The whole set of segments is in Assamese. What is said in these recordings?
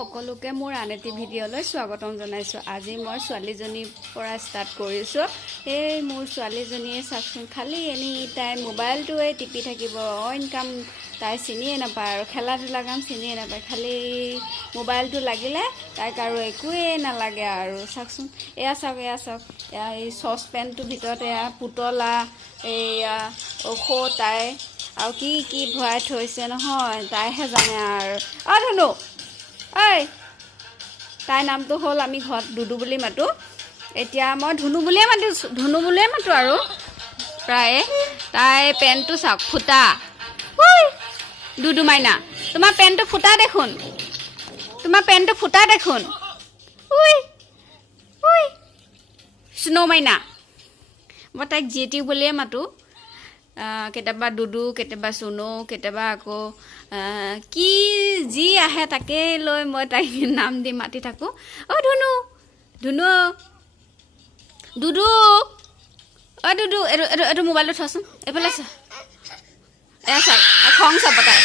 সকলোকে মোৰ আন এটি ভিডিঅ'লৈ স্বাগতম জনাইছোঁ। আজি মই ছোৱালীজনীৰ পৰা ষ্টাৰ্ট কৰিছোঁ। এই মোৰ ছোৱালীজনীয়ে চাওকচোন, খালি এনি টাইম মোবাইলটোৱে টিপি থাকিব, অইন কাম তাই চিনিয়ে নাপায় আৰু খেলা ধূলা কাম চিনিয়ে নাপায়। খালি মোবাইলটো লাগিলে তাইক আৰু একোৱেই নালাগে আৰু। চাওকচোন, এয়া চাওক, এয়া এই চচপেনটোৰ ভিতৰত এয়া পুতলা, এয়া ঔষধ, তাই আৰু কি কি ভৰাই থৈছে নহয়, তাইহে জানে আৰু। ধুনু, ঐ, তাইৰ নামটো হ'ল, আমি ঘৰত দুদু বুলি মাতোঁ। এতিয়া মই ধুনু বুলিয়ে মাতোঁ আৰু প্ৰায়ে। তাই পেণ্টটো চাওক, ফুটা। দুদু মাইনা, তোমাৰ পেণ্টটো ফুটা দেখোন, স্ন' মাইনা। মই তাইক জিটি বুলিয়ে মাতোঁ। কেতিয়াবা দুদু, কেতিয়াবা চুনু, কেতিয়াবা আকৌ কি যি আহে তাকেই লৈ মই তাইক নাম দি মাতি থাকোঁ। ধুনু, দুদু, দুদু, এইটো মোবাইলটো থোৱাচোন, এইফালে চা। এয়া চাওক, খং চাব তাই।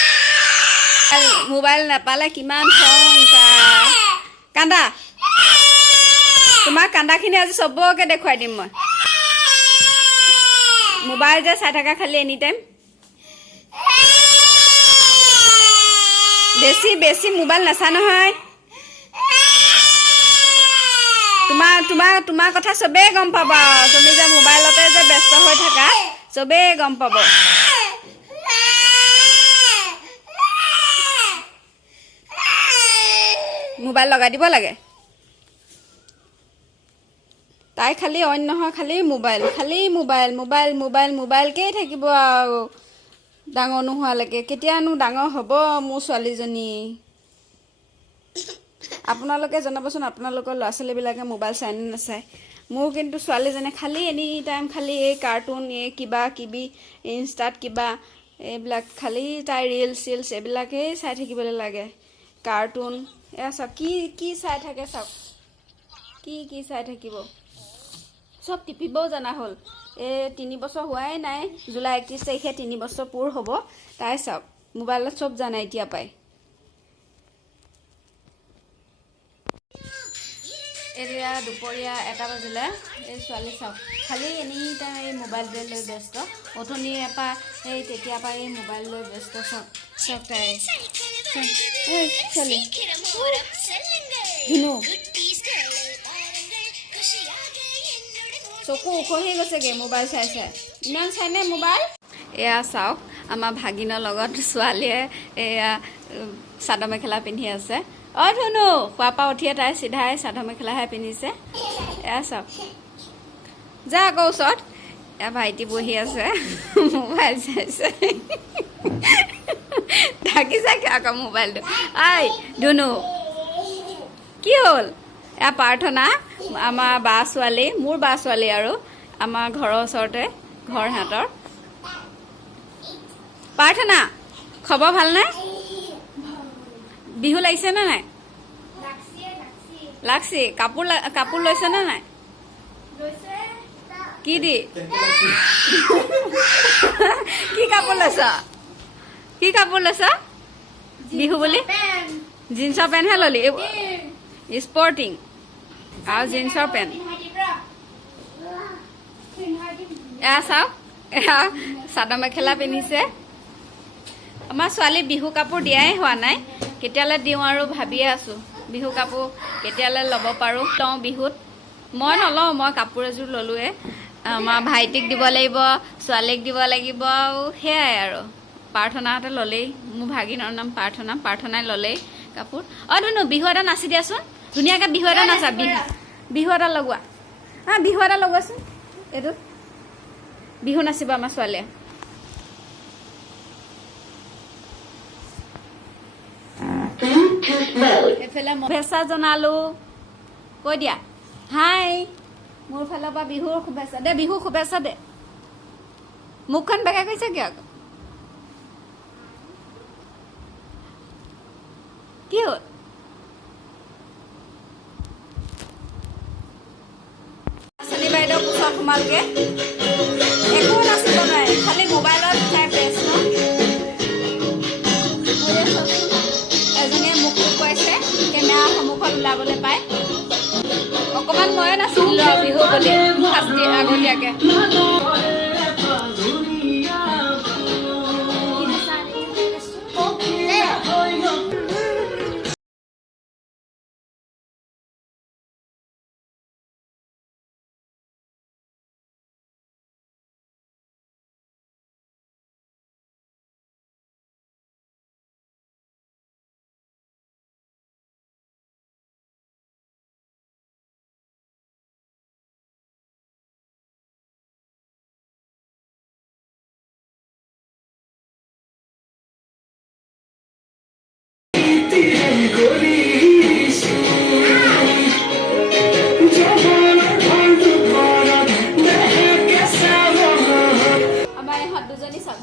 মোবাইল নাপালে কিমান খং তাই। কান্দা, তোমাৰ কান্দাখিনি আজি চবকে দেখুৱাই দিম মই। মোবাইল যে চাই থাকা খালি এনি টাইম। বেছি মোবাইল নাচা নহয়। তোমাৰ কথা চবেই গম পাব। তুমি যে মোবাইলতে যে ব্যস্ত হৈ থাকা, চবেই গম পাব। মোবাইল লগাই দিব লাগে। তাই খালি অইন নহয়, খালি মোবাইলকেই থাকিব আৰু ডাঙৰ নোহোৱালৈকে। কেতিয়ানো ডাঙৰ হ'ব মোৰ ছোৱালীজনী? আপোনালোকে জনাবচোন, আপোনালোকৰ ল'ৰা ছোৱালীবিলাকে মোবাইল চাইনে নাচায়? মোৰ কিন্তু ছোৱালীজনী খালি এনি টাইম খালি এই কাৰ্টুন, এই কিবা কিবি, ইনষ্টাত কিবা এইবিলাক খালি তাই ৰিলছ এইবিলাকেই চাই থাকিবলৈ লাগে। কাৰ্টুন, এয়া চাওক কি চাই থাকে, চাওক কি চাই থাকিব। চব টিপিবও জনা হ'ল। 3 বছৰ হোৱাই নাই, জুলাই 31 তাৰিখে 3 বছৰ পূৰ হ'ব। তাই চাওক, মোবাইলত চব জানে এতিয়া পাই। এতিয়া দুপৰীয়া 1 বাজিলে। এই ছোৱালী চাওক, খালি এনি টাইম এই মোবাইলটোৱে লৈ ব্যস্ত। অথনিৰ পৰা তেতিয়াৰ পৰা এই মোবাইল লৈ ব্যস্ত। চাওক তাই। ছোৱালী ধুনু, চকু উখহি গৈছেগৈ মোবাইল চাই। ইমান চাইনে মোবাইল? এয়া চাওক, আমাৰ ভাগিনৰ লগত ছোৱালীয়ে এয়া চাদৰ মেখেলা পিন্ধি আছে। ধুনু, খোৱাৰ পৰা উঠিয়ে তাই চিধাই চাদৰ মেখেলাহে পিন্ধিছে। এয়া চাওক, যা আকৌ ওচৰত। এয়া ভাইটি বহি আছে, মোবাইল চাইছে। থাকিছে আকৌ মোবাইলটো। ধুনু, কি হ'ল? এয়া প্ৰাৰ্থনা, আমাৰ বা ছোৱালী, মোৰ বা ছোৱালী আৰু আমাৰ ঘৰৰ ওচৰতে ঘৰ সিহঁতৰ। প্ৰাৰ্থনা, খবৰ ভালনে? বিহু লাগিছেনে নাই? লাগছি। কাপোৰ লৈছেনে নাই? কি দি? কি কাপোৰ লৈছ? বিহু বুলি জিন্সৰ পেণ্টহে ললি? স্পৰ্টিং আৰু জিন্সৰ পেণ্ট। এয়া চাওক, এয়া চাদৰ মেখেলা পিন্ধিছে। আমাৰ ছোৱালী বিহু কাপোৰ দিয়াই হোৱা নাই, কেতিয়ালৈ দিওঁ আৰু ভাবিয়ে আছোঁ। বিহু কাপোৰ কেতিয়ালৈ ল'ব পাৰোঁ। লওঁ বিহুত। মই নলওঁ, মই কাপোৰ এযোৰ ল'লোৱে। আমাৰ ভাইটিক দিব লাগিব, ছোৱালীক দিব লাগিব, আৰু সেয়াই আৰু। প্ৰাৰ্থনাহঁতে ল'লেই, মোৰ ভাগিনৰ নাম প্ৰাৰ্থনাই ল'লেই কাপোৰ। ধুনু, বিহু এটা নাচি দিয়াচোন। ধুনীয়াকৈ বিহু এটা নাচা। বিহু এটা লগোৱা। বিহু এটা লগোৱাচোন। এইটো বিহু নাচিব আমাৰ ছোৱালীয়ে। এইফালে শুভেচ্ছা জনালোঁ। কৈ দিয়া হাই, মোৰ ফালৰ পৰা বিহুৰ শুভেচ্ছা দে। বিহুৰ শুভেচ্ছা দে। মুখখন বেকা কৈছে কিয়? কি হ'ল? চলি বাইদেউ কোচত সোমালগে, একো নাচিব নোৱাৰে, খালি মোবাইলত চাই ব্যস্ত। এজনীয়ে মোক লুকুৱাইছে, কেমেৰা ওলাবলৈ পায় অকণমান ময়ে নাচিলোঁ আৰু বিহু বুলি ফাৰ্ষ্ট আগতীয়াকৈ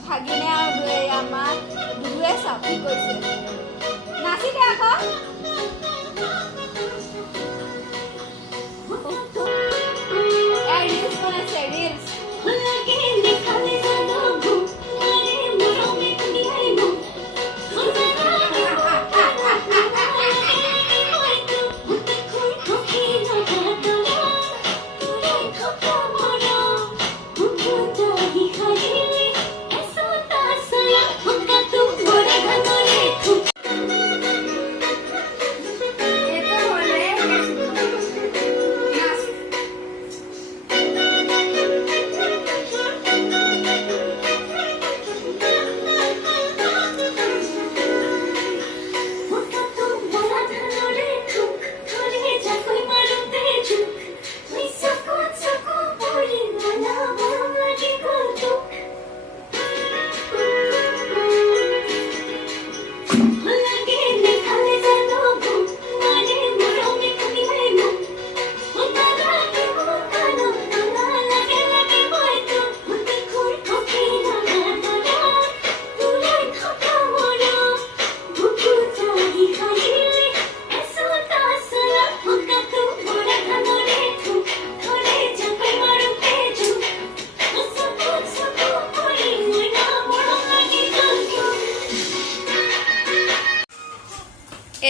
ভাগিনে আৰু আমাৰ দুয়ে চাওক কি কৰিছে নাচি দে আকৌ ৰিলছ বনাইছে ৰিলছ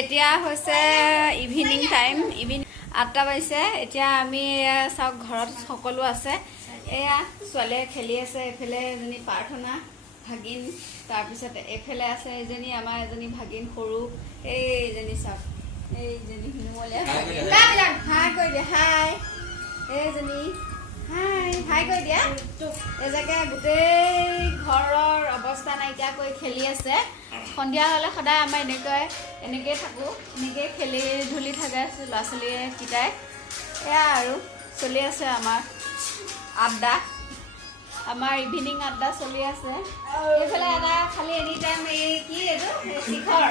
এতিয়া হৈছে ইভিনিং টাইম ইভিনিং 8টা বাজিছে এতিয়া আমি চাওক ঘৰত সকলো আছে এয়া ছোৱালীয়ে খেলি আছে এফালে এজনী প্ৰাৰ্থনা ভাগিন তাৰপিছত এফালে আছে এজনী আমাৰ এজনী ভাগিন সৰু এইজনী চাওক এইজনী হিনুমলীয়া হাই কৈ দিয়া হাই এইজনী হাই হাই কৈ দিয়া এজাকে গোটেই ঘৰৰ অৱস্থা নাইকিয়া কৰি খেলি আছে সন্ধিয়া হ'লে সদায় আমাৰ এনেকৈ থাকোঁ এনেকৈ খেলি ধূলি থাকে ল'ৰা ছোৱালীকেইটাই এয়া আৰু চলি আছে আমাৰ আড্ডা আমাৰ ইভিনিং আড্ডা চলি আছে এইফালে এটা খালি এনি টাইম এই কি এইটো শিখৰ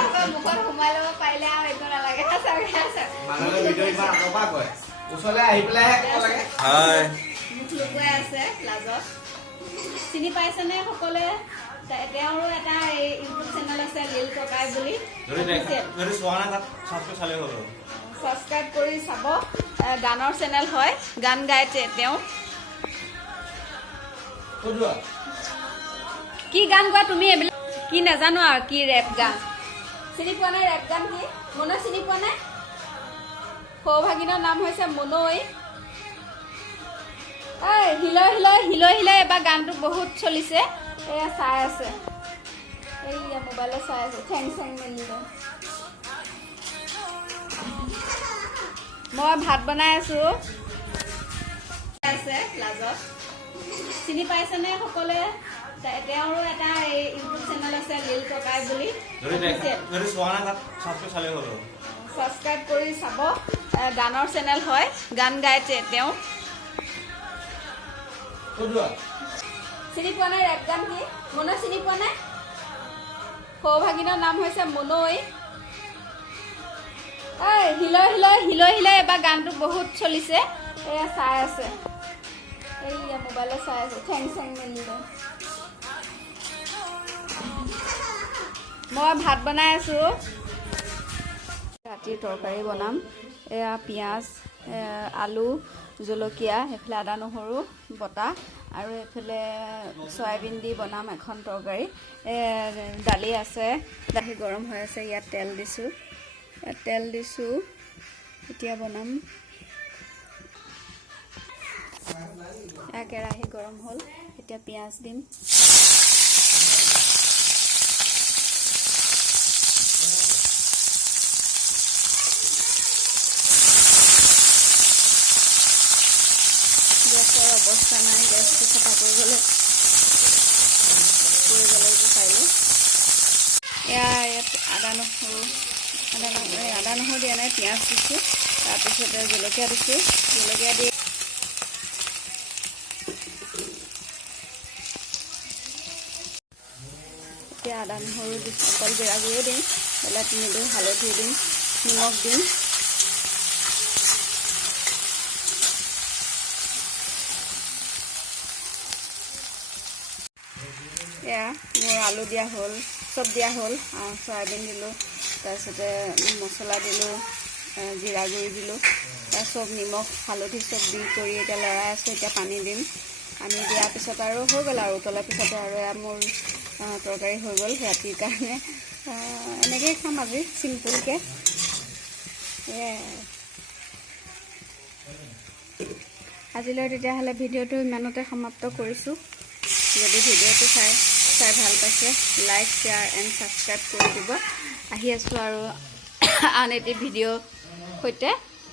আকৌ মুখত সোমাই ল'ব পাৰিলে আৰু একো নালাগে মুখ লুকুৱাই আছে লাজত চিনি পাইছেনে সকলোৱে তেওঁৰো এটা ইউটিউব চেনেল আছে লীল ককাই বুলি ছাবস্ক্ৰাইব কৰি চাব গানৰ চেনেল হয় গান গায় তেওঁ কি গান গোৱা তুমি এইবিলাক কি নাজানো আৰু কি ৰেপ গান চিনি পোৱা নাই ৰেপ গান কি মনে চিনি পোৱা নাই সৌভাগিনৰ নাম হৈছে মনৈ হিলৈ হিলৈ হিলৈ হিলৈ এবাৰ গানটো বহুত চলিছে এয়া চাই আছে এইয়া মোবাইলত চাই আছে ঠেং চেং মেলিব মই ভাত বনাই আছো আছে লাজত চিনি পাইছেনে সকলোৱে তেওঁৰো এটা ইউটিউব চেনেল আছে লীল ককাই বুলি ছাবস্ক্ৰাইব কৰি চাব গানৰ চেনেল হয় গান গায় তেওঁ চিনি পোৱা নাই ৰেপ গান কি মনে চিনি পোৱা নাই সৌভাগিনৰ নাম হৈছে মনৈ হিলৈ হিলৈ হিলৈ হিলৈ এবাৰ গানটো বহুত চলিছে এয়া চাই আছে এইয়া মোবাইলত চাই আছে ঠেং চেং মেলিব মই ভাত বনাই আছো ৰাতিৰ তৰকাৰী বনাম এয়া পিঁয়াজ আলু জলকীয়া এইফালে আদা নহৰু বটা আৰু এইফালে চয়াবিন দি বনাম এখন তৰকাৰী দালি আছে দালি গৰম হৈ আছে ইয়াত তেল দিছোঁ তেল দিছোঁ এতিয়া বনাম কেৰাহী গৰম হ'ল এতিয়া পিঁয়াজ দিম গেছৰ অৱস্থা নাই গেছটো চাফা কৰিবলৈ চাই লওঁ ইয়াত আদা নহৰু দিয়া নাই পিঁয়াজ দিছোঁ তাৰপিছতে জলকীয়া দিছোঁ জলকীয়া দি এতিয়া আদা নহৰু দিছোঁ অকল জিৰা গুড়িও দিম বেলেগ নিদিওঁ হালধি দিম নিমখ দিম এয়া মোৰ আলু দিয়া হ'ল চব দিয়া হ'ল চয়াবিন দিলোঁ তাৰপিছতে মছলা দিলোঁ জিৰা গুড়ি দিলোঁ তাৰ চব নিমখ হালধি চব দি কৰি এতিয়া লৰাই আছোঁ এতিয়া পানী দিম পানী দিয়াৰ পিছত আৰু হৈ গ'ল আৰু উতলাৰ পিছতে আৰু এয়া মোৰ তৰকাৰী হৈ গ'ল ৰাতিৰ কাৰণে এনেকৈয়ে খাম আজি চিম্পুলকৈ আজিলৈ তেতিয়াহ'লে ভিডিঅ'টো ইমানতে সমাপ্ত কৰিছোঁ যদি ভিডিঅ'টো চাই ভাল পাইছে লাইক শ্বেয়াৰ এণ্ড ছাবস্ক্ৰাইব কৰি দিব আহি আছোঁ আৰু আন এটি ভিডিঅ'ৰ সৈতে